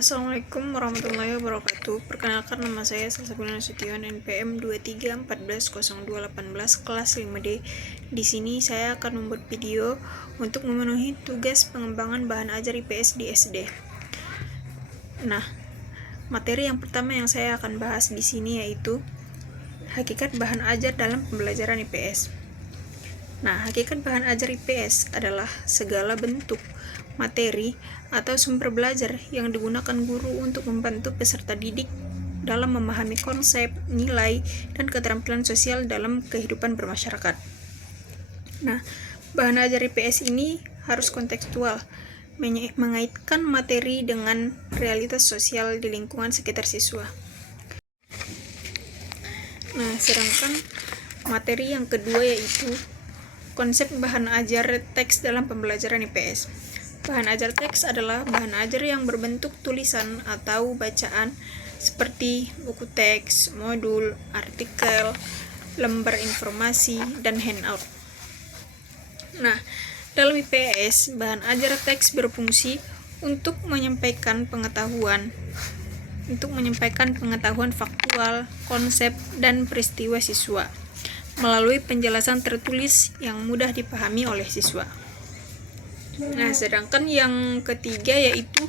Assalamualaikum warahmatullahi wabarakatuh. Perkenalkan, nama saya Salsabila Nasution, NPM 23140218 kelas 5D. Di sini saya akan membuat video untuk memenuhi tugas pengembangan bahan ajar IPS di SD. Nah, materi yang pertama yang saya akan bahas di sini yaitu hakikat bahan ajar dalam pembelajaran IPS. Nah, hakikat bahan ajar IPS adalah segala bentuk materi atau sumber belajar yang digunakan guru untuk membantu peserta didik dalam memahami konsep, nilai, dan keterampilan sosial dalam kehidupan bermasyarakat. Nah, bahan ajar IPS ini harus kontekstual, mengaitkan materi dengan realitas sosial di lingkungan sekitar siswa. Nah, sedangkan materi yang kedua yaitu konsep bahan ajar teks dalam pembelajaran IPS. Bahan ajar teks adalah bahan ajar yang berbentuk tulisan atau bacaan seperti buku teks, modul, artikel, lembar informasi, dan handout. Nah, dalam IPS, bahan ajar teks berfungsi untuk menyampaikan pengetahuan faktual, konsep, dan peristiwa siswa melalui penjelasan tertulis yang mudah dipahami oleh siswa. Nah, sedangkan yang ketiga yaitu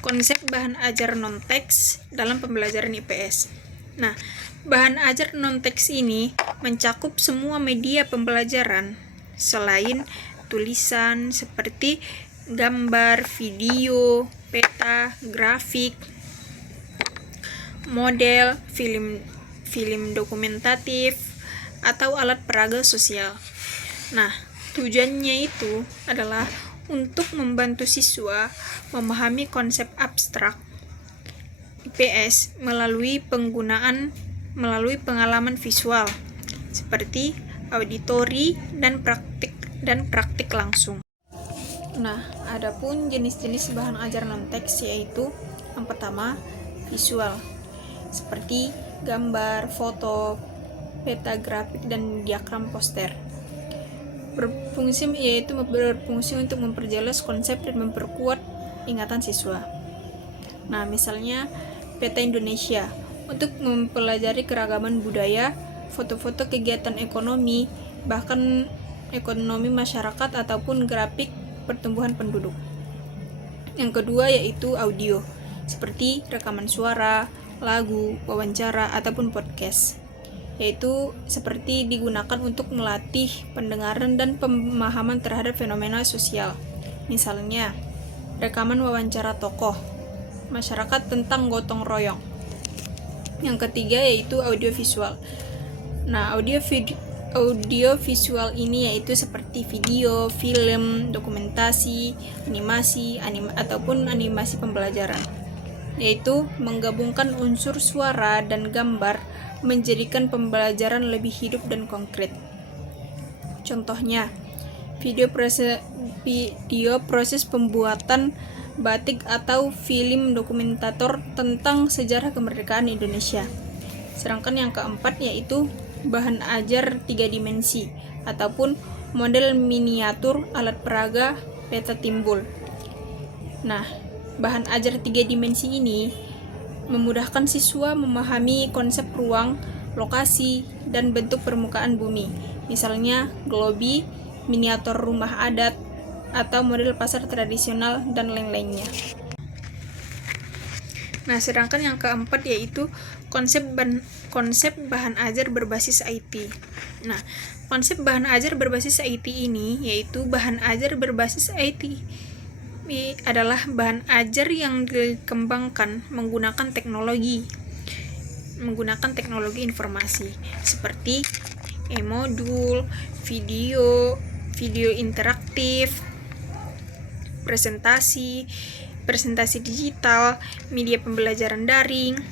konsep bahan ajar non-teks dalam pembelajaran IPS. Nah, bahan ajar non-teks ini mencakup semua media pembelajaran selain tulisan seperti gambar, video, peta, grafik, model, film dokumentatif, atau alat peraga sosial. Nah, tujuannya itu adalah untuk membantu siswa memahami konsep abstrak IPS melalui pengalaman visual seperti auditori dan praktik langsung. Nah, adapun jenis-jenis bahan ajar non-teks yaitu yang pertama visual seperti gambar, foto, peta grafik, dan diagram poster. Berfungsi untuk memperjelas konsep dan memperkuat ingatan siswa. Nah, misalnya peta Indonesia untuk mempelajari keragaman budaya, foto-foto kegiatan ekonomi, bahkan ekonomi masyarakat ataupun grafik pertumbuhan penduduk. Yang kedua yaitu audio, seperti rekaman suara, lagu, wawancara, ataupun podcast, yaitu seperti digunakan untuk melatih pendengaran dan pemahaman terhadap fenomena sosial. Misalnya, rekaman wawancara tokoh masyarakat tentang gotong royong. Yang ketiga yaitu audiovisual. Nah, audiovisual ini yaitu seperti video, film, dokumentasi, animasi ataupun animasi pembelajaran, yaitu menggabungkan unsur suara dan gambar menjadikan pembelajaran lebih hidup dan konkret. Contohnya, video proses pembuatan batik atau film dokumentator tentang sejarah kemerdekaan Indonesia. Sedangkan yang keempat yaitu bahan ajar 3 dimensi ataupun model miniatur alat peraga peta timbul. Nah, bahan ajar 3 dimensi ini memudahkan siswa memahami konsep ruang, lokasi, dan bentuk permukaan bumi. Misalnya globi, miniatur rumah adat, atau model pasar tradisional, dan lain-lainnya. Nah, sedangkan yang keempat yaitu konsep bahan ajar berbasis IT. Nah, konsep bahan ajar berbasis IT ini yaitu bahan ajar berbasis IT adalah bahan ajar yang dikembangkan menggunakan teknologi informasi seperti e-modul, video interaktif, presentasi digital, media pembelajaran daring,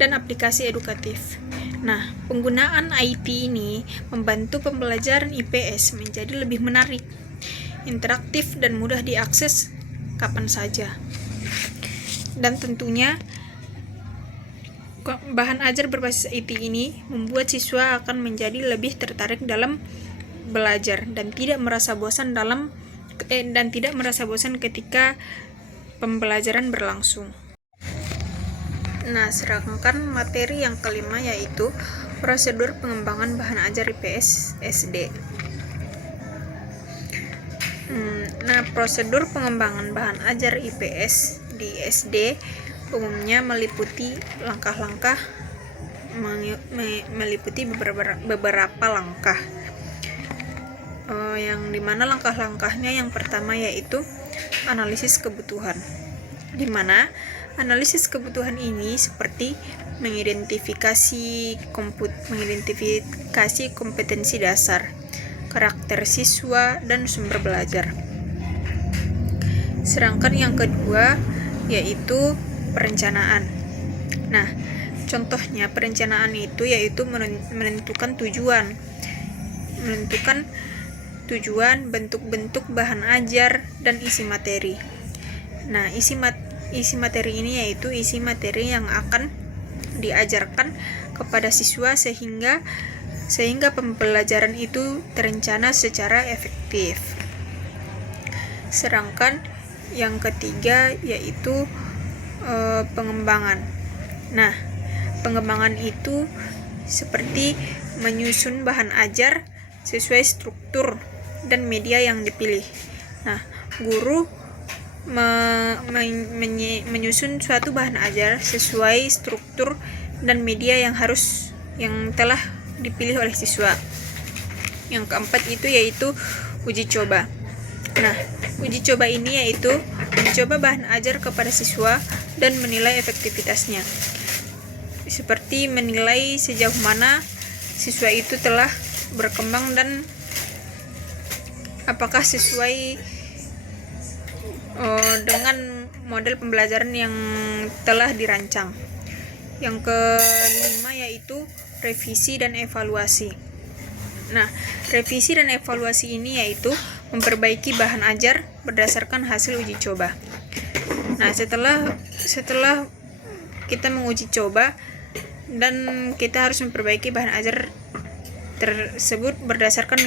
dan aplikasi edukatif. Nah, penggunaan IT ini membantu pembelajaran IPS menjadi lebih menarik, interaktif, dan mudah diakses kapan saja. Dan tentunya bahan ajar berbasis IT ini membuat siswa akan menjadi lebih tertarik dalam belajar dan tidak merasa bosan ketika pembelajaran berlangsung. Nah, sedangkan materi yang kelima yaitu prosedur pengembangan bahan ajar IPS SD. Nah, prosedur pengembangan bahan ajar IPS di SD umumnya meliputi langkah-langkah meliputi beberapa langkah, yang dimana langkah-langkahnya yang pertama yaitu analisis kebutuhan, dimana analisis kebutuhan ini seperti mengidentifikasi kompetensi dasar, karakter siswa, dan sumber belajar. Sedangkan yang kedua yaitu perencanaan. Nah, contohnya perencanaan itu yaitu menentukan tujuan, bentuk-bentuk bahan ajar, dan isi materi. Nah, isi materi ini yaitu isi materi yang akan diajarkan kepada siswa sehingga pembelajaran itu terencana secara efektif. Sedangkan yang ketiga yaitu pengembangan. Nah, pengembangan itu seperti menyusun bahan ajar sesuai struktur dan media yang dipilih. Nah, guru menyusun suatu bahan ajar sesuai struktur dan media yang telah dipilih oleh siswa. Yang keempat itu yaitu uji coba. Nah, uji coba ini yaitu mencoba bahan ajar kepada siswa dan menilai efektivitasnya, seperti menilai sejauh mana siswa itu telah berkembang dan apakah sesuai dengan model pembelajaran yang telah dirancang. Yang kelima yaitu revisi dan evaluasi. Nah, revisi dan evaluasi ini yaitu memperbaiki bahan ajar berdasarkan hasil uji coba. Nah, setelah kita menguji coba dan kita harus memperbaiki bahan ajar tersebut berdasarkan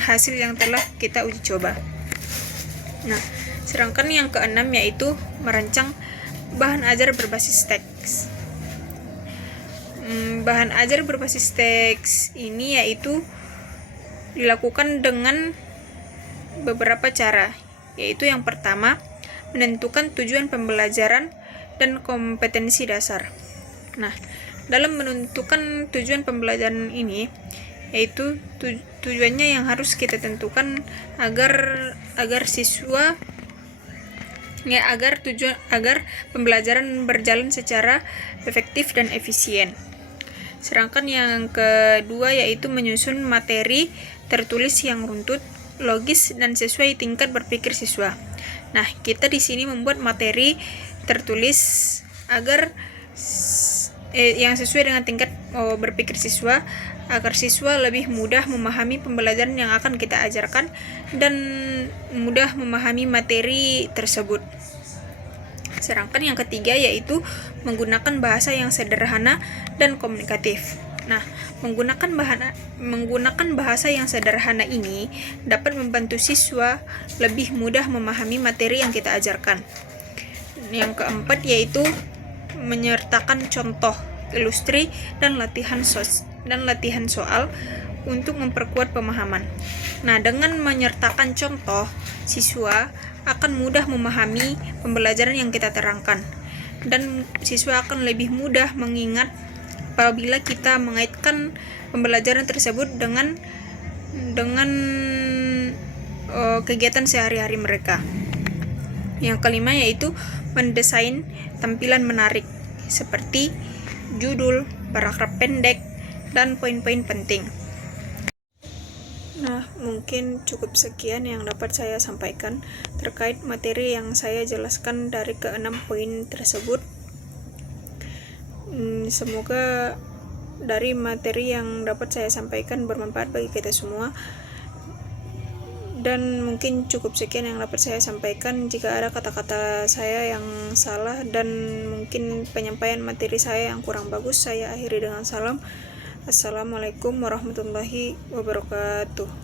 hasil yang telah kita uji coba. Nah, sedangkan yang keenam yaitu merancang bahan ajar berbasis teks. Bahan ajar berbasis teks ini yaitu dilakukan dengan beberapa cara, yaitu yang pertama menentukan tujuan pembelajaran dan kompetensi dasar. Nah, dalam menentukan tujuan pembelajaran ini yaitu tujuannya yang harus kita tentukan agar pembelajaran berjalan secara efektif dan efisien. Sedangkan yang kedua yaitu menyusun materi tertulis yang runtut, logis, dan sesuai tingkat berpikir siswa. Nah, kita di sini membuat materi tertulis yang sesuai dengan tingkat berpikir siswa, agar siswa lebih mudah memahami pembelajaran yang akan kita ajarkan dan mudah memahami materi tersebut. Sedangkan yang ketiga yaitu menggunakan bahasa yang sederhana dan komunikatif. Nah, menggunakan bahasa yang sederhana ini dapat membantu siswa lebih mudah memahami materi yang kita ajarkan. Yang keempat yaitu menyertakan contoh, ilustri, dan latihan soal untuk memperkuat pemahaman. Nah, dengan menyertakan contoh, siswa akan mudah memahami pembelajaran yang kita terangkan, dan siswa akan lebih mudah mengingat apabila kita mengaitkan pembelajaran tersebut dengan kegiatan sehari-hari mereka. Yang kelima yaitu mendesain tampilan menarik seperti judul, paragraf pendek, dan poin-poin penting. Nah, mungkin cukup sekian yang dapat saya sampaikan terkait materi yang saya jelaskan dari ke-6 poin tersebut. Semoga dari materi yang dapat saya sampaikan bermanfaat bagi kita semua. Dan mungkin cukup sekian yang dapat saya sampaikan. Jika ada kata-kata saya yang salah dan mungkin penyampaian materi saya yang kurang bagus, saya akhiri dengan salam. Assalamualaikum warahmatullahi wabarakatuh.